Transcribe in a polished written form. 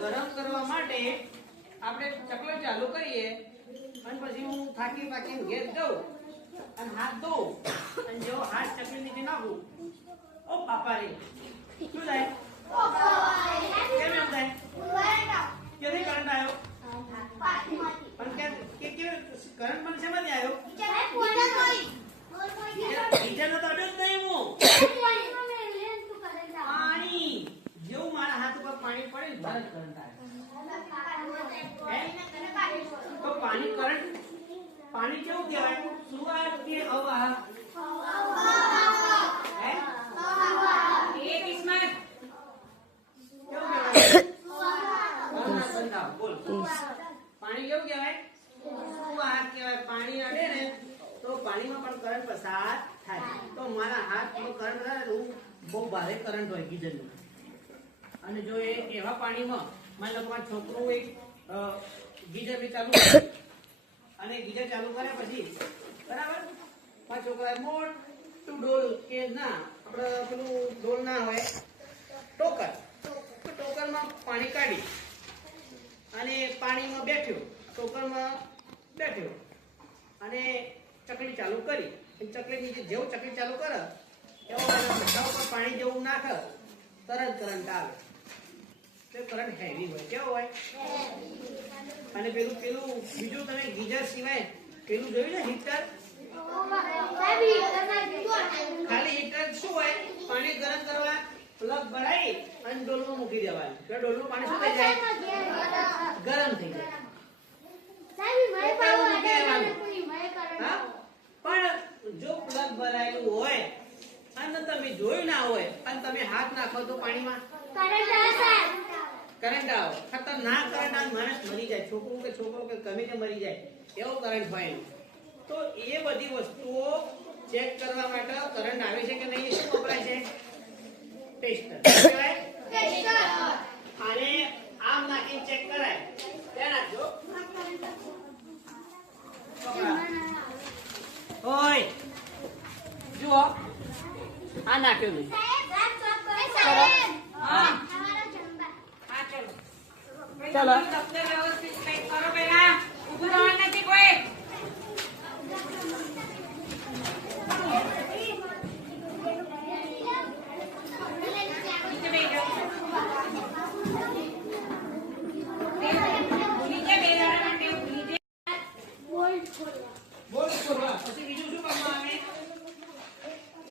ગરમ કરવા માટે આપણે ચકલો ચાલુ કરીએ અને પછી હું થાકી પાકીને ઘેર જાઉં અને હાથ ધોઉં અને જો હાથ ચકલી નીચે નાખું ઓ બાપા રે શું થાય કેમ એમ થાય ક્યાંથી કરંટ આવ્યો પણ કે કરંટ મને શેમાંથી આવ્યો ગીઝરનો તો અડ્યો જ નહીં હું પાણી જેવું મારા હાથ ઉપર પાણી પડે તરત કરંટ આવે તો પાણી કરંટ પાણી કેવું કહેવાય સુવાહક કે અવાહક પાણી કેવું કહેવાય સુવાહક કહેવાય પાણી અડે ને તો પાણીમાં પણ કરંટ પસાર થાય તો મારા હાથમાં કરંટ થાય તો બહુ ભારે કરંટ હોય ગીઝરનો અને જો એ એવા પાણીમાં માની લો તમારો છોકરો એક ગીઝર ચાલુ કરે અને ગીઝર ચાલુ કરે પછી બરાબર મારા છોકરા મોટું ડોલ કે ના આપણે પેલું ડોલ ના હોય ટોકર તો ટોકરમાં પાણી કાઢી અને પાણીમાં બેઠ્યો ટોકરમાં બેઠ્યો અને ચકલી ચાલુ કરી ચકલી નીચે જેવું ચકલી ચાલુ કરે એવું બધા ઉપર પાણી જેવું નાખે તરત કરંટ આવે તો કરંટ હેવી હોય કેવો હોય અને પેલું બીજું તમે ગીઝર સિવાય પેલું જોયું ને હીટર ખાલી હીટર શું હોય પાણી ગરમ કરવા પ્લગ ભરાઈ અને ડોલમાં મૂકી દેવાનું તો ડોલનું પાણી શું થઈ જાય ગરમ થઈ જાય પણ જો પ્લગ ભરાયેલું હોય અને તમે જોયું ના હોય અને તમે હાથ નાખો તો પાણીમાં કરંટ આવે ખતરનાક કરંટ આવે માણસ મરી જાય છોકરો કે ગમે તે મરી જાય એવો કરંટ હોય તો એ બધી વસ્તુઓ ચેક કરવા માટે કરંટ આવે છે કે નહીં એ શું વપરાય છે ટેસ્ટર અને આમ નાખીને ચેક કરાય ત્યાં નાખજો ઓય જુઓ આ નાખ્યું નહીં ચલો વ્યવસ્થિત કરો પેલા ઉભું રહેવાનું નથી કોઈ